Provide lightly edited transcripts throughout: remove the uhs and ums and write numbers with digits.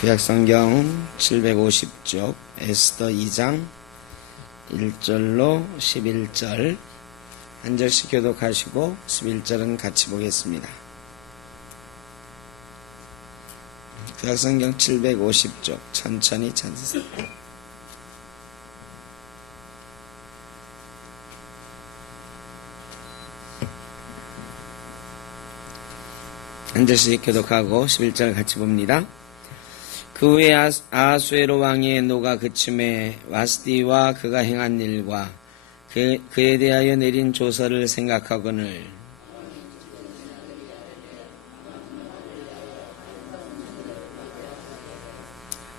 구약성경 750쪽 에스더 2장 1절로 11절 한 절씩 교독하시고 11절은 같이 보겠습니다. 구약성경 750쪽 천천히 찾으세요. 한 절씩 교독하고 11절 같이 봅니다. 그 후에 아하수에로 왕의 노가 그침에 와스디와 그가 행한 일과 그에 대하여 내린 조서를 생각하거늘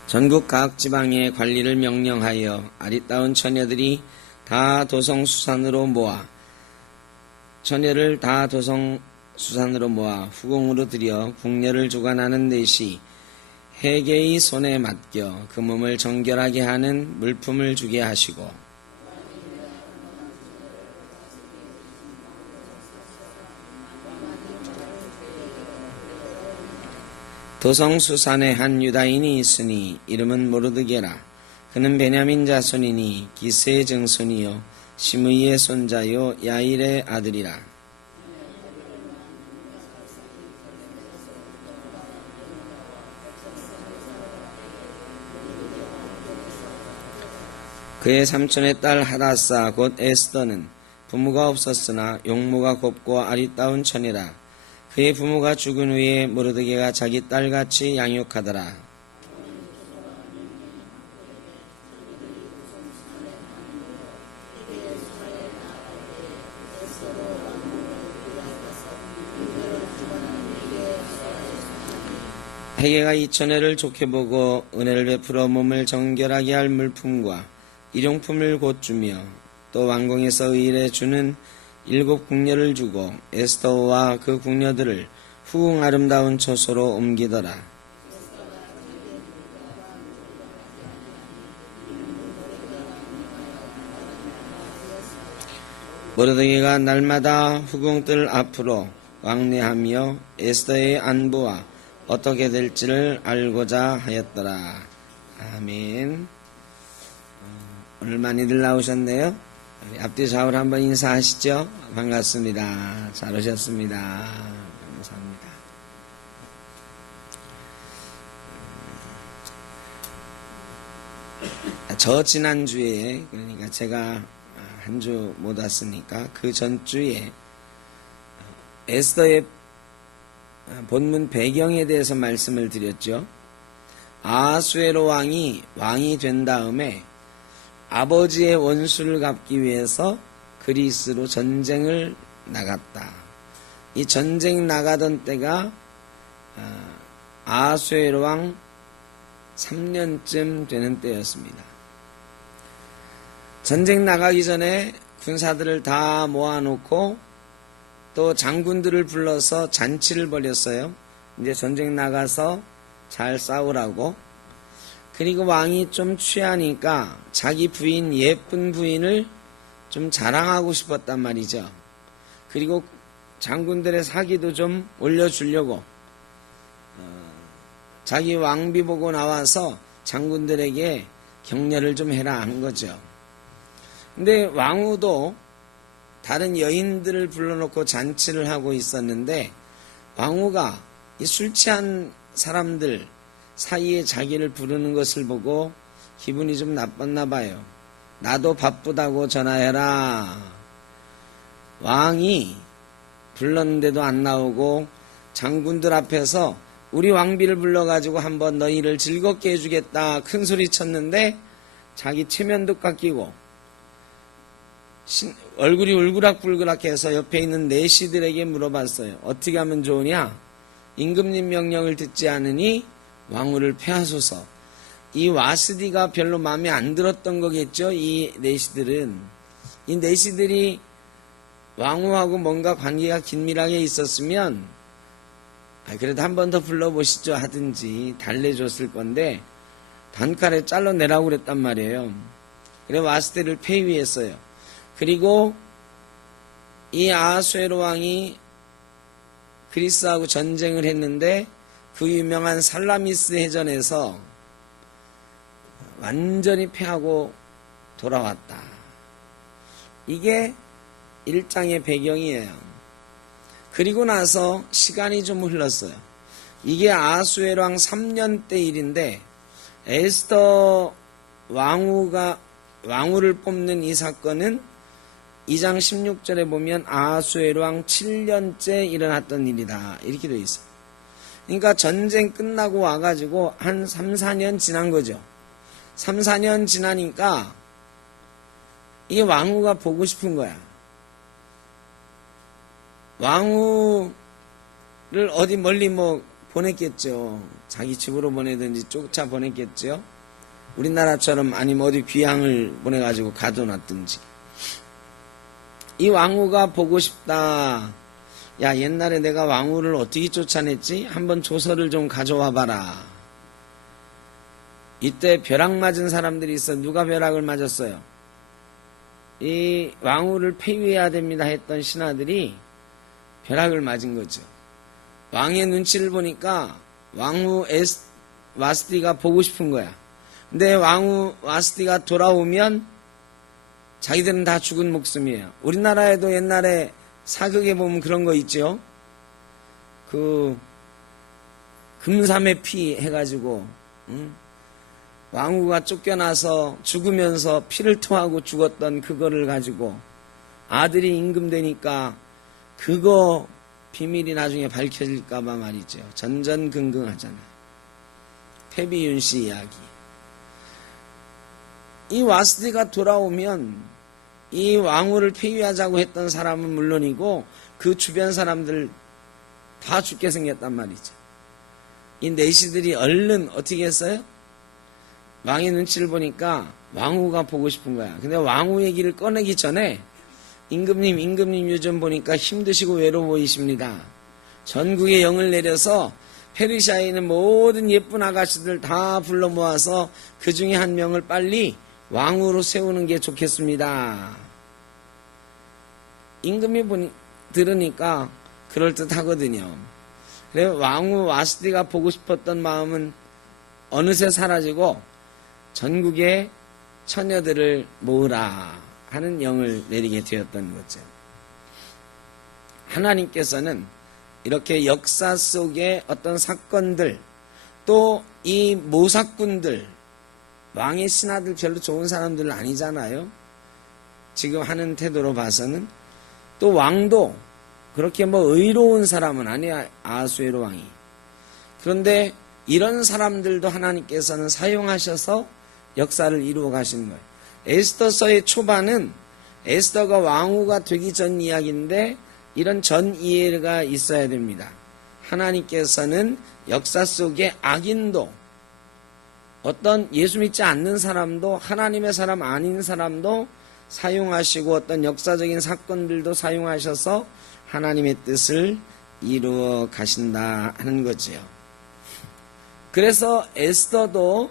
전국 각 지방의 관리를 명령하여 아리따운 처녀들이 다 도성수산으로 모아 후궁으로 들여 궁녀를 주관하는 넷이 해계의 손에 맡겨 그 몸을 정결하게 하는 물품을 주게 하시고 도성수산에 한 유다인이 있으니 이름은 모르드게라. 그는 베냐민 자손이니 기스의 증손이요 시므이의 손자요 야일의 아들이라. 그의 삼촌의 딸 하다사 곧 에스더는 부모가 없었으나 용모가 곱고 아리따운 처니라. 그의 부모가 죽은 후에 모르드게가 자기 딸같이 양육하더라. 해계가 이 처녀를 좋게 보고 은혜를 베풀어 몸을 정결하게 할 물품과 일용품을 곧 주며 또 왕궁에서 의일에 주는 7 궁녀를 주고 에스더와 그 궁녀들을 후궁 아름다운 처소로 옮기더라. 모르드게가 날마다 후궁들 앞으로 왕래하며 에스더의 안부와 어떻게 될지를 알고자 하였더라. 아멘. 오늘 많이들 나오셨네요. 우리 앞뒤 좌우로 한번 인사하시죠. 반갑습니다. 잘 오셨습니다. 감사합니다. 저 지난주에 그러니까 제가 한 주 못 왔으니까 그 전주에 에스더의 본문 배경에 대해서 말씀을 드렸죠. 아하수에로 왕이 된 다음에 아버지의 원수를 갚기 위해서 그리스로 전쟁을 나갔다. 이 전쟁 나가던 때가 아하수에로 왕 3년쯤 되는 때였습니다. 전쟁 나가기 전에 군사들을 다 모아놓고 또 장군들을 불러서 잔치를 벌였어요. 이제 전쟁 나가서 잘 싸우라고. 그리고 왕이 좀 취하니까 자기 부인, 예쁜 부인을 좀 자랑하고 싶었단 말이죠. 그리고 장군들의 사기도 좀 올려주려고 자기 왕비 보고 나와서 장군들에게 격려를 좀 해라 한 거죠. 근데 왕후도 다른 여인들을 불러놓고 잔치를 하고 있었는데 왕후가 이 술 취한 사람들 사이에 자기를 부르는 것을 보고 기분이 좀 나빴나 봐요. 나도 바쁘다고 전화해라. 왕이 불렀는데도 안 나오고 장군들 앞에서 우리 왕비를 불러가지고 한번 너희를 즐겁게 해주겠다 큰 소리 쳤는데 자기 체면도 깎이고 얼굴이 울그락불그락해서 옆에 있는 내시들에게 물어봤어요. 어떻게 하면 좋으냐? 임금님 명령을 듣지 않으니 왕후를 패하소서. 이 와스디가 별로 마음에 안 들었던 거겠죠. 이 내시들은. 이 내시들이 왕후하고 뭔가 관계가 긴밀하게 있었으면 그래도 한 번 더 불러보시죠 하든지 달래줬을 건데 단칼에 잘라내라고 그랬단 말이에요. 그래 와스디를 폐위했어요. 그리고 이 아하수에로 왕이 그리스하고 전쟁을 했는데 그 유명한 살라미스 해전에서 완전히 패하고 돌아왔다. 이게 1장의 배경이에요. 그리고 나서 시간이 좀 흘렀어요. 이게 아하수에로 왕 3년 때 일인데 에스더 왕후를 뽑는 이 사건은 2장 16절에 보면 아하수에로 왕 7년째 일어났던 일이다. 이렇게 되어 있어요. 그러니까 전쟁 끝나고 와가지고 한 3, 4년 지난 거죠. 3, 4년 지나니까 이 왕후가 보고 싶은 거야. 왕후를 어디 멀리 뭐 보냈겠죠. 자기 집으로 보내든지 쫓아 보냈겠죠. 우리나라처럼 아니면 어디 귀향을 보내가지고 가둬놨든지. 이 왕후가 보고 싶다. 야, 옛날에 내가 왕후를 어떻게 쫓아냈지? 한번 조서를 좀 가져와 봐라. 이때 벼락 맞은 사람들이 있어. 누가 벼락을 맞았어요? 이 왕후를 폐위해야 됩니다 했던 신하들이 벼락을 맞은 거죠. 왕의 눈치를 보니까 왕후 와스티가 보고 싶은 거야. 근데 왕후 와스티가 돌아오면 자기들은 다 죽은 목숨이에요. 우리나라에도 옛날에 사극에 보면 그런 거 있죠. 그 금삼의 피 해가지고 왕후가 쫓겨나서 죽으면서 피를 토하고 죽었던 그거를 가지고 아들이 임금되니까 그거 비밀이 나중에 밝혀질까봐 말이죠. 전전긍긍하잖아요. 패비윤 씨 이야기. 이 와스티가 돌아오면 이 왕후를 폐위하자고 했던 사람은 물론이고 그 주변 사람들 다 죽게 생겼단 말이죠. 이 내시들이 얼른 어떻게 했어요? 왕의 눈치를 보니까 왕후가 보고 싶은 거야. 근데 왕후 얘기를 꺼내기 전에 임금님 요즘 보니까 힘드시고 외로워 보이십니다. 전국에 영을 내려서 페르시아에 있는 모든 예쁜 아가씨들 다 불러 모아서 그 중에 한 명을 빨리 왕후로 세우는 게 좋겠습니다. 임금이 들으니까 그럴듯하거든요. 그래 왕후 와스티가 보고 싶었던 마음은 어느새 사라지고 전국의 처녀들을 모으라 하는 영을 내리게 되었던 거죠. 하나님께서는 이렇게 역사 속의 어떤 사건들, 또 이 모사꾼들, 왕의 신하들 별로 좋은 사람들은 아니잖아요. 지금 하는 태도로 봐서는. 또 왕도 그렇게 뭐 의로운 사람은 아니야, 아하수에로 왕이. 그런데 이런 사람들도 하나님께서는 사용하셔서 역사를 이루어 가시는 거예요. 에스더서의 초반은 에스더가 왕후가 되기 전 이야기인데 이런 전 이해가 있어야 됩니다. 하나님께서는 역사 속에 악인도, 어떤 예수 믿지 않는 사람도, 하나님의 사람 아닌 사람도 사용하시고 어떤 역사적인 사건들도 사용하셔서 하나님의 뜻을 이루어 가신다 하는 거지요. 그래서 에스더도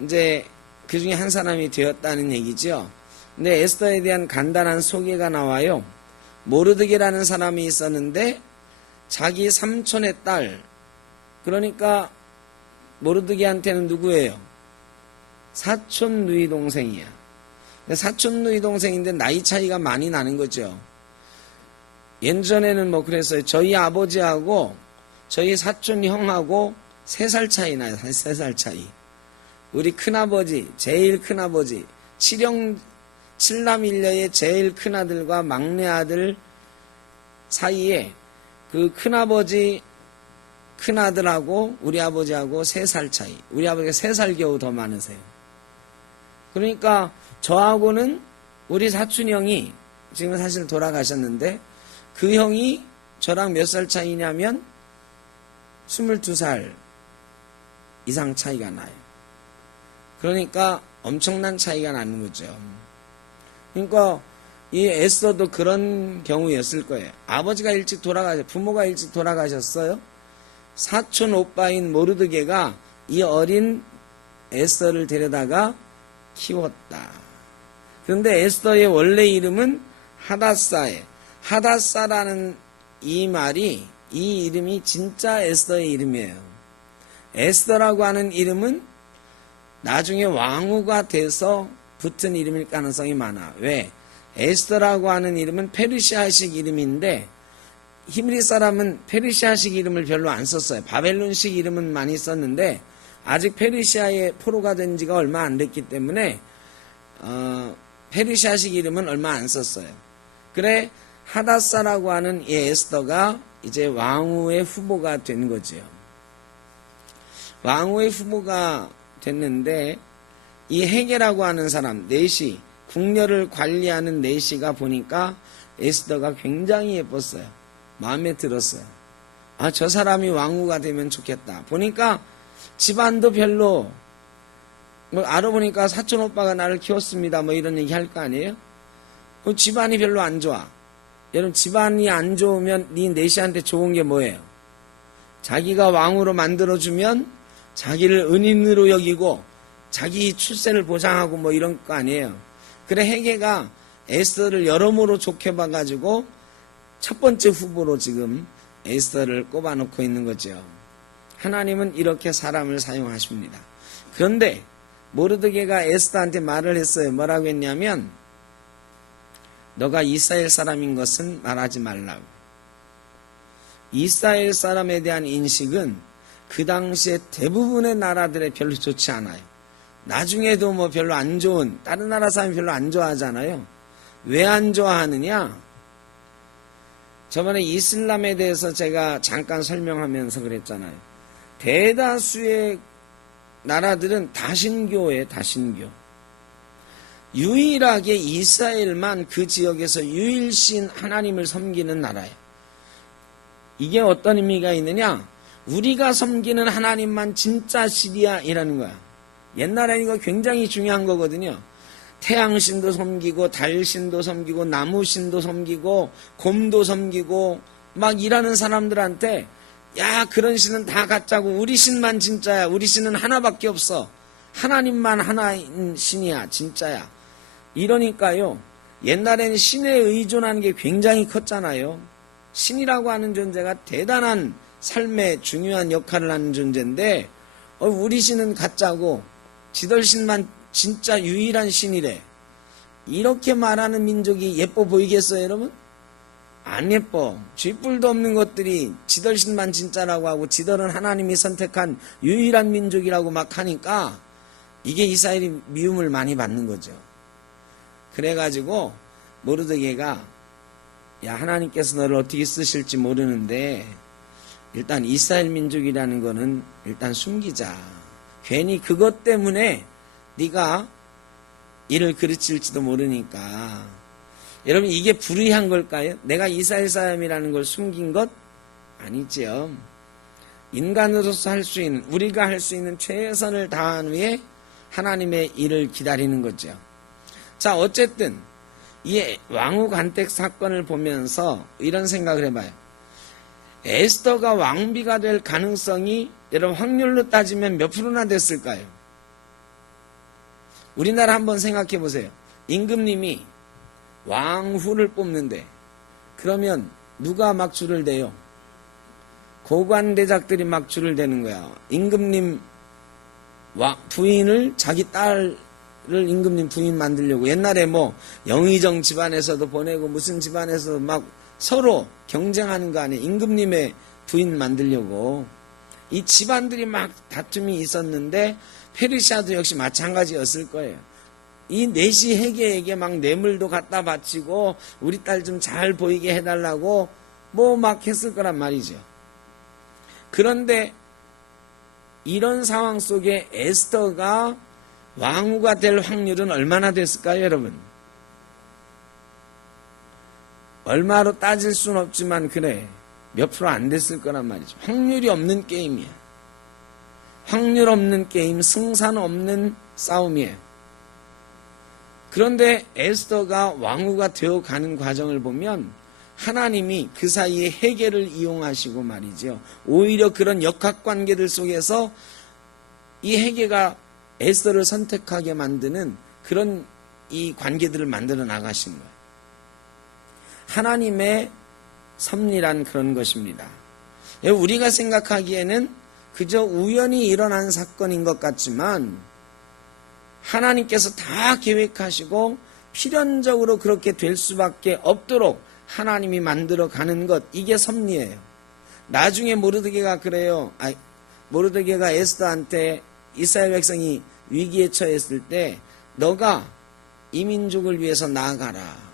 이제 그 중에 한 사람이 되었다는 얘기죠. 근데 에스더에 대한 간단한 소개가 나와요. 모르드게라는 사람이 있었는데 자기 삼촌의 딸, 그러니까 모르드게한테는 누구예요? 사촌 누이 동생이야. 사촌 누이 동생인데 나이 차이가 많이 나는 거죠. 예전에는 뭐 그랬어요. 저희 아버지하고 저희 사촌 형하고 3살 차이 나요. 3살 차이. 우리 큰아버지, 제일 큰아버지, 칠남 1녀의 제일 큰아들과 막내아들 사이에 그 큰아버지, 큰아들하고 우리 아버지하고 3살 차이. 우리 아버지가 3살 겨우 더 많으세요. 그러니까 저하고는 우리 사촌 형이 지금 사실 돌아가셨는데 그 형이 저랑 몇 살 차이냐면 22살 이상 차이가 나요. 그러니까 엄청난 차이가 나는 거죠. 그러니까 이 에스더도 그런 경우였을 거예요. 아버지가 일찍 부모가 일찍 돌아가셨어요. 사촌 오빠인 모르드게가 이 어린 에스더를 데려다가 키웠다. 그런데 에스더의 원래 이름은 하다사에, 하다사라는 이 말이 이 이름이 진짜 에스더의 이름이에요. 에스더라고 하는 이름은 나중에 왕후가 돼서 붙은 이름일 가능성이 많아. 왜? 에스더라고 하는 이름은 페르시아식 이름인데 히브리 사람은 페르시아식 이름을 별로 안 썼어요. 바벨론식 이름은 많이 썼는데 아직 페르시아에 포로가 된 지가 얼마 안 됐기 때문에 페르시아식 이름은 얼마 안 썼어요. 그래 하다사라고 하는 이 에스더가 이제 왕후의 후보가 된 거죠. 왕후의 후보가 됐는데 이 헤게라고 하는 사람 내시 궁녀를 관리하는 내시가 보니까 에스더가 굉장히 예뻤어요. 마음에 들었어요. 아, 저 사람이 왕후가 되면 좋겠다. 보니까 집안도 별로 뭐 알아보니까 사촌 오빠가 나를 키웠습니다. 뭐 이런 얘기 할 거 아니에요? 그 집안이 별로 안 좋아. 여러분 집안이 안 좋으면 네 내시한테 좋은 게 뭐예요? 자기가 왕으로 만들어주면 자기를 은인으로 여기고 자기 출세를 보장하고 뭐 이런 거 아니에요. 그래 헤게가 에스더를 여러모로 좋게 봐가지고 첫 번째 후보로 지금 에스더를 꼽아놓고 있는 거죠. 하나님은 이렇게 사람을 사용하십니다. 그런데 모르드게가 에스더한테 말을 했어요. 뭐라고 했냐면 너가 이스라엘 사람인 것은 말하지 말라고. 이스라엘 사람에 대한 인식은 그 당시에 대부분의 나라들에 별로 좋지 않아요. 나중에도 뭐 별로 안 좋은 다른 나라 사람이 별로 안 좋아하잖아요. 왜 안 좋아하느냐? 저번에 이슬람에 대해서 제가 잠깐 설명하면서 그랬잖아요. 대다수의 나라들은 다신교예요. 다신교. 유일하게 이스라엘만 그 지역에서 유일신 하나님을 섬기는 나라예요. 이게 어떤 의미가 있느냐? 우리가 섬기는 하나님만 진짜 신이야이라는 거야. 옛날에 이거 굉장히 중요한 거거든요. 태양신도 섬기고 달신도 섬기고 나무신도 섬기고 곰도 섬기고 막 일하는 사람들한테 야 그런 신은 다 가짜고 우리 신만 진짜야. 우리 신은 하나밖에 없어. 하나님만 하나인 신이야. 진짜야. 이러니까요. 옛날에는 신에 의존하는 게 굉장히 컸잖아요. 신이라고 하는 존재가 대단한 삶에 중요한 역할을 하는 존재인데 우리 신은 가짜고 지들 신만 진짜 유일한 신이래. 이렇게 말하는 민족이 예뻐 보이겠어요 여러분? 안 예뻐. 쥐뿔도 없는 것들이 지들 신만 진짜라고 하고 지들은 하나님이 선택한 유일한 민족이라고 막 하니까 이게 이스라엘이 미움을 많이 받는 거죠. 그래가지고 모르드게가 야 하나님께서 너를 어떻게 쓰실지 모르는데 일단 이스라엘 민족이라는 거는 일단 숨기자. 괜히 그것 때문에 네가 일을 그르칠지도 모르니까. 여러분 이게 불의한 걸까요? 내가 이스라엘 사람이라는 걸 숨긴 것? 아니죠. 인간으로서 할 수 있는 우리가 할 수 있는 최선을 다한 후에 하나님의 일을 기다리는 거죠. 자 어쨌든 이 왕후 간택 사건을 보면서 이런 생각을 해봐요. 에스더가 왕비가 될 가능성이 여러분 확률로 따지면 몇 프로나 됐을까요? 우리나라 한번 생각해 보세요. 임금님이 왕후를 뽑는데 그러면 누가 막 줄을 대요? 고관대작들이 막 줄을 대는 거야. 임금님 부인을 자기 딸을 임금님 부인 만들려고 옛날에 뭐 영의정 집안에서도 보내고 무슨 집안에서도 막 서로 경쟁하는 거 아니에요. 임금님의 부인 만들려고. 이 집안들이 막 다툼이 있었는데 페르시아도 역시 마찬가지였을 거예요. 이 내시 헤게에게 막 뇌물도 갖다 바치고 우리 딸 좀 잘 보이게 해달라고 뭐 막 했을 거란 말이죠. 그런데 이런 상황 속에 에스더가 왕후가 될 확률은 얼마나 됐을까요, 여러분? 얼마로 따질 수는 없지만 그래 몇 프로 안 됐을 거란 말이죠. 확률이 없는 게임이야. 확률 없는 게임, 승산 없는 싸움이에요. 그런데 에스더가 왕후가 되어가는 과정을 보면 하나님이 그 사이에 헤게를 이용하시고 말이죠. 오히려 그런 역학관계들 속에서 이 헤게가 에스더를 선택하게 만드는 그런 이 관계들을 만들어 나가신 거예요. 하나님의 섭리란 그런 것입니다. 우리가 생각하기에는 그저 우연히 일어난 사건인 것 같지만 하나님께서 다 계획하시고 필연적으로 그렇게 될 수밖에 없도록 하나님이 만들어가는 것, 이게 섭리예요. 나중에 모르드게가 그래요. 모르드게가 에스더한테 이스라엘 백성이 위기에 처했을 때 너가 이 민족을 위해서 나아가라.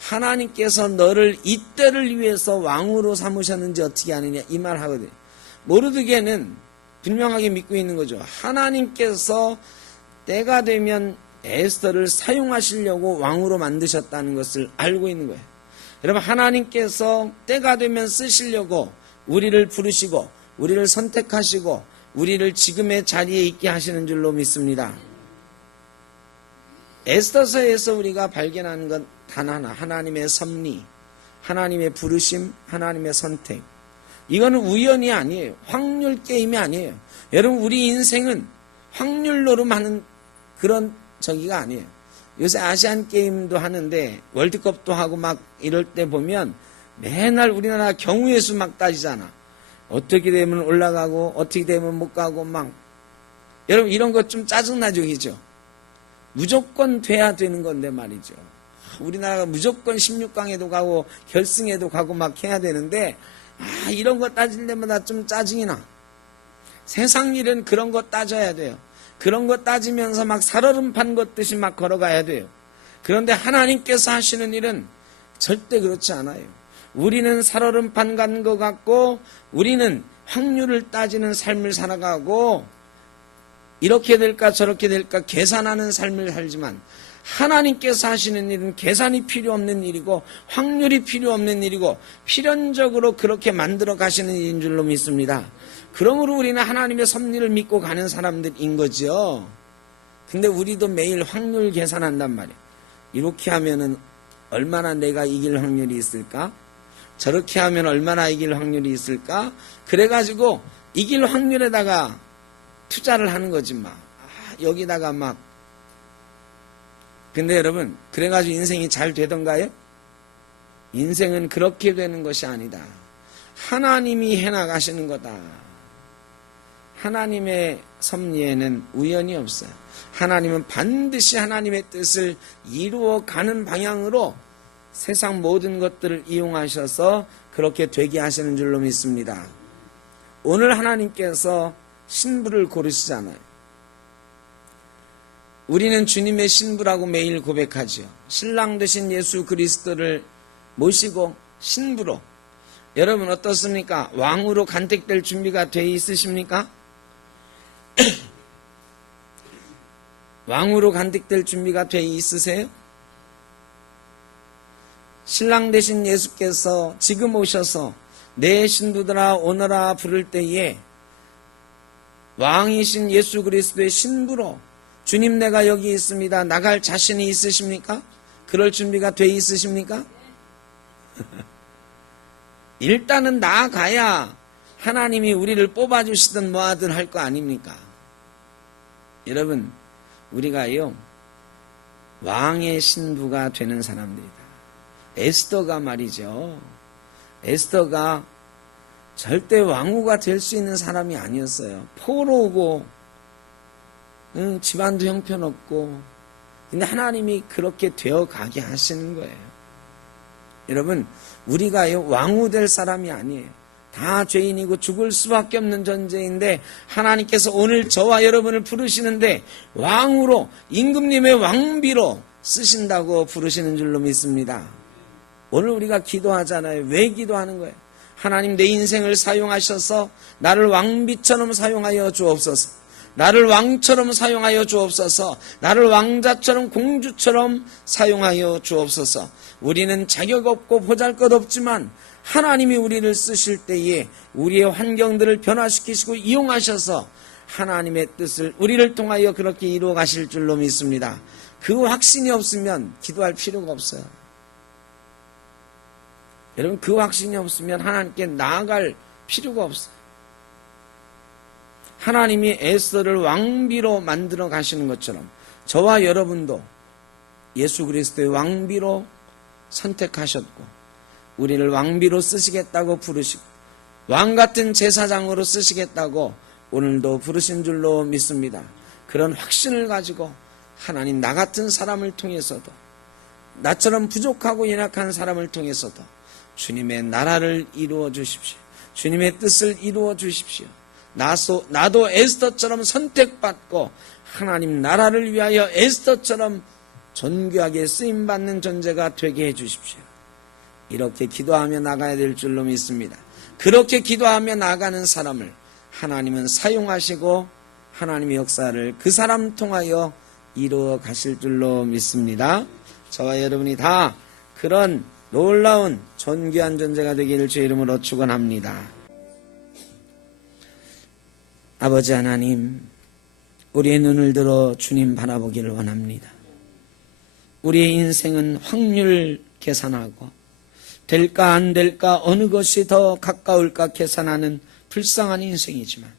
하나님께서 너를 이때를 위해서 왕으로 삼으셨는지 어떻게 아느냐, 이 말 하거든요. 모르드게는 분명하게 믿고 있는 거죠. 하나님께서 때가 되면 에스더를 사용하시려고 왕으로 만드셨다는 것을 알고 있는 거예요. 여러분, 하나님께서 때가 되면 쓰시려고 우리를 부르시고 우리를 선택하시고 우리를 지금의 자리에 있게 하시는 줄로 믿습니다. 에스더서에서 우리가 발견하는 건 단 하나, 하나님의 섭리, 하나님의 부르심, 하나님의 선택. 이거는 우연이 아니에요. 확률 게임이 아니에요. 여러분, 우리 인생은 확률로로 하는 그런 저기가 아니에요. 요새 아시안 게임도 하는데 월드컵도 하고 막 이럴 때 보면 맨날 우리나라 경우의 수 막 따지잖아. 어떻게 되면 올라가고 어떻게 되면 못 가고 막. 여러분, 이런 것 좀 짜증나죠, 그죠? 무조건 돼야 되는 건데 말이죠. 우리나라가 무조건 16강에도 가고 결승에도 가고 막 해야 되는데 이런 거 따질 때마다 좀 짜증이 나. 세상 일은 그런 거 따져야 돼요. 그런 거 따지면서 막 살얼음판 걷듯이 막 걸어가야 돼요. 그런데 하나님께서 하시는 일은 절대 그렇지 않아요. 우리는 살얼음판 간 것 같고 우리는 확률을 따지는 삶을 살아가고 이렇게 될까 저렇게 될까 계산하는 삶을 살지만 하나님께서 하시는 일은 계산이 필요 없는 일이고 확률이 필요 없는 일이고 필연적으로 그렇게 만들어 가시는 일인 줄로 믿습니다. 그러므로 우리는 하나님의 섭리를 믿고 가는 사람들인 거죠. 근데 우리도 매일 확률 계산한단 말이에요. 이렇게 하면은 얼마나 내가 이길 확률이 있을까? 저렇게 하면 얼마나 이길 확률이 있을까? 그래가지고 이길 확률에다가 투자를 하는 거지 막. 여기다가 막. 근데 여러분, 그래가지고 인생이 잘 되던가요? 인생은 그렇게 되는 것이 아니다. 하나님이 해나가시는 거다. 하나님의 섭리에는 우연이 없어요. 하나님은 반드시 하나님의 뜻을 이루어가는 방향으로 세상 모든 것들을 이용하셔서 그렇게 되게 하시는 줄로 믿습니다. 오늘 하나님께서 신부를 고르시잖아요. 우리는 주님의 신부라고 매일 고백하죠. 신랑 되신 예수 그리스도를 모시고 신부로. 여러분 어떻습니까? 왕으로 간택될 준비가 돼 있으십니까? 왕으로 간택될 준비가 돼 있으세요? 신랑 되신 예수께서 지금 오셔서 내 신부들아 오너라 부를 때에 왕이신 예수 그리스도의 신부로 주님 내가 여기 있습니다. 나갈 자신이 있으십니까? 그럴 준비가 돼 있으십니까? 일단은 나아가야 하나님이 우리를 뽑아주시든 뭐하든 할 거 아닙니까? 여러분, 우리가요 왕의 신부가 되는 사람들이다. 에스더가 말이죠. 에스더가 절대 왕후가 될 수 있는 사람이 아니었어요. 포로고 집안도 형편없고 근데 하나님이 그렇게 되어가게 하시는 거예요. 여러분, 우리가요 왕후 될 사람이 아니에요. 다 죄인이고 죽을 수밖에 없는 존재인데 하나님께서 오늘 저와 여러분을 부르시는데 왕으로 임금님의 왕비로 쓰신다고 부르시는 줄로 믿습니다. 오늘 우리가 기도하잖아요. 왜 기도하는 거예요? 하나님 내 인생을 사용하셔서 나를 왕비처럼 사용하여 주옵소서. 나를 왕처럼 사용하여 주옵소서. 나를 왕자처럼 공주처럼 사용하여 주옵소서. 우리는 자격 없고 보잘것없지만 하나님이 우리를 쓰실 때에 우리의 환경들을 변화시키시고 이용하셔서 하나님의 뜻을 우리를 통하여 그렇게 이루어 가실 줄로 믿습니다. 그 확신이 없으면 기도할 필요가 없어요. 여러분, 그 확신이 없으면 하나님께 나아갈 필요가 없어요. 하나님이 에스더를 왕비로 만들어 가시는 것처럼 저와 여러분도 예수 그리스도의 왕비로 선택하셨고 우리를 왕비로 쓰시겠다고 부르시고 왕같은 제사장으로 쓰시겠다고 오늘도 부르신 줄로 믿습니다. 그런 확신을 가지고 하나님, 나 같은 사람을 통해서도, 나처럼 부족하고 연약한 사람을 통해서도 주님의 나라를 이루어 주십시오. 주님의 뜻을 이루어 주십시오. 나도 에스더처럼 선택받고 하나님 나라를 위하여 에스더처럼 존귀하게 쓰임받는 존재가 되게 해주십시오. 이렇게 기도하며 나가야 될 줄로 믿습니다. 그렇게 기도하며 나가는 사람을 하나님은 사용하시고 하나님의 역사를 그 사람 통하여 이루어 가실 줄로 믿습니다. 저와 여러분이 다 그런 놀라운 존귀한 존재가 되기를 주의 이름으로 축원합니다. 아버지 하나님, 우리의 눈을 들어 주님 바라보기를 원합니다. 우리의 인생은 확률 계산하고 될까 안 될까 어느 것이 더 가까울까 계산하는 불쌍한 인생이지만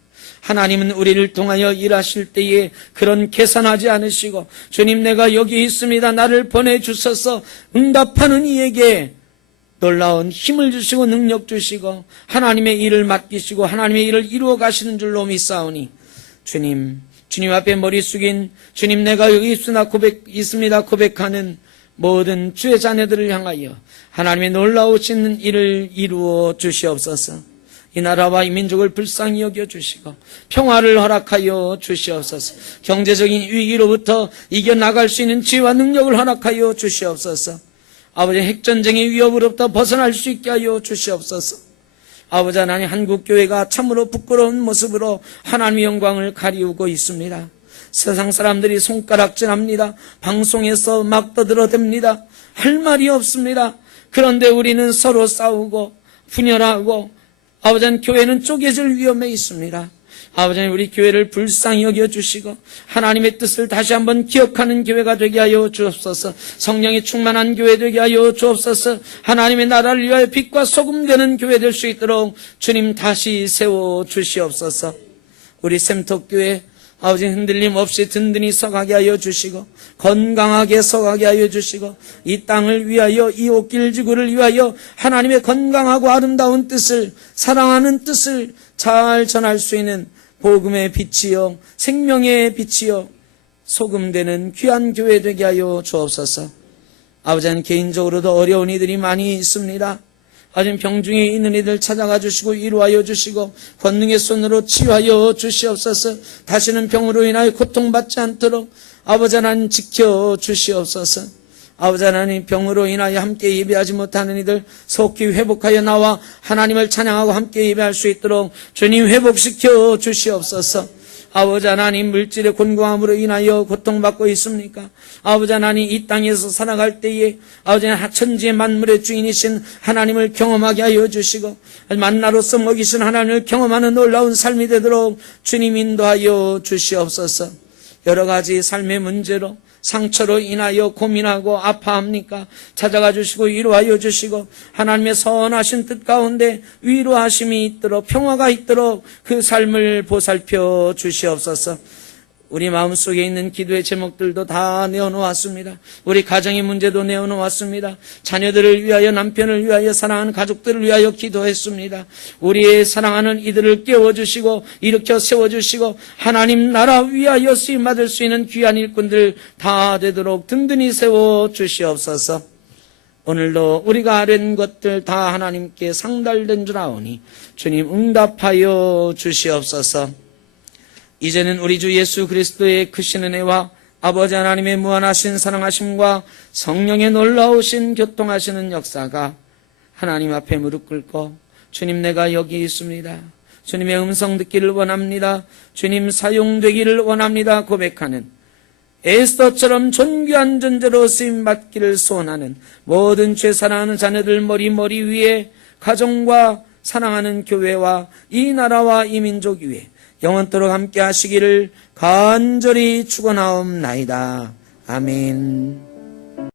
하나님은 우리를 통하여 일하실 때에 그런 계산하지 않으시고 주님, 내가 여기 있습니다, 나를 보내주셔서 응답하는 이에게 놀라운 힘을 주시고 능력 주시고 하나님의 일을 맡기시고 하나님의 일을 이루어 가시는 줄로 믿사오니 주님 앞에 머리 숙인 주님, 내가 여기 있습니다 고백하는 모든 주의 자녀들을 향하여 하나님의 놀라우신 일을 이루어 주시옵소서. 이 나라와 이 민족을 불쌍히 여겨주시고 평화를 허락하여 주시옵소서. 경제적인 위기로부터 이겨나갈 수 있는 지혜와 능력을 허락하여 주시옵소서. 아버지, 핵전쟁의 위협으로부터 벗어날 수 있게 하여 주시옵소서. 아버지 하나님, 한국교회가 참으로 부끄러운 모습으로 하나님의 영광을 가리우고 있습니다. 세상 사람들이 손가락질합니다. 방송에서 막 떠들어댑니다. 할 말이 없습니다. 그런데 우리는 서로 싸우고 분열하고 아버지 하나님, 교회는 쪼개질 위험에 있습니다. 아버지 하나님, 우리 교회를 불쌍히 여겨주시고 하나님의 뜻을 다시 한번 기억하는 교회가 되게 하여 주옵소서. 성령이 충만한 교회 되게 하여 주옵소서. 하나님의 나라를 위하여 빛과 소금 되는 교회 될 수 있도록 주님 다시 세워주시옵소서. 우리 샘톡교회 아버지 흔들림 없이 든든히 서가게 하여 주시고 건강하게 서가게 하여 주시고 이 땅을 위하여 이 옥길지구를 위하여 하나님의 건강하고 아름다운 뜻을, 사랑하는 뜻을 잘 전할 수 있는 복음의 빛이요 생명의 빛이요 소금되는 귀한 교회 되게 하여 주옵소서. 아버지 하나님, 개인적으로도 어려운 이들이 많이 있습니다. 아버지, 병중에 있는 이들 찾아가 주시고 위로하여 주시고 권능의 손으로 치유하여 주시옵소서. 다시는 병으로 인하여 고통받지 않도록 아버지 하나님 지켜 주시옵소서. 아버지 하나님, 병으로 인하여 함께 예배하지 못하는 이들 속히 회복하여 나와 하나님을 찬양하고 함께 예배할 수 있도록 주님 회복시켜 주시옵소서. 아버지 하나님, 물질의 곤고함으로 인하여 고통받고 있습니까? 아버지 하나님, 이 땅에서 살아갈 때에 아버지 하나님, 천지의 만물의 주인이신 하나님을 경험하게 하여 주시고 만나로서 먹이신 하나님을 경험하는 놀라운 삶이 되도록 주님 인도하여 주시옵소서. 여러 가지 삶의 문제로 상처로 인하여 고민하고 아파합니까? 찾아가 주시고 위로하여 주시고 하나님의 선하신 뜻 가운데 위로하심이 있도록 평화가 있도록 그 삶을 보살펴 주시옵소서. 우리 마음속에 있는 기도의 제목들도 다 내어놓았습니다. 우리 가정의 문제도 내어놓았습니다. 자녀들을 위하여, 남편을 위하여, 사랑하는 가족들을 위하여 기도했습니다. 우리의 사랑하는 이들을 깨워주시고 일으켜 세워주시고 하나님 나라 위하여 쓰임받을 수 있는 귀한 일꾼들 다 되도록 든든히 세워주시옵소서. 오늘도 우리가 아뢰는 것들 다 하나님께 상달된 줄 아오니 주님 응답하여 주시옵소서. 이제는 우리 주 예수 그리스도의 크신 은혜와 아버지 하나님의 무한하신 사랑하심과 성령의 놀라우신 교통하시는 역사가 하나님 앞에 무릎 꿇고 주님, 내가 여기 있습니다, 주님의 음성 듣기를 원합니다, 주님 사용되기를 원합니다 고백하는 에스더처럼 존귀한 존재로 쓰임받기를 소원하는 모든 죄 사랑하는 자녀들 머리 위에 가정과 사랑하는 교회와 이 나라와 이 민족 위에 영원토록 함께 하시기를 간절히 축원하옵나이다. 아멘.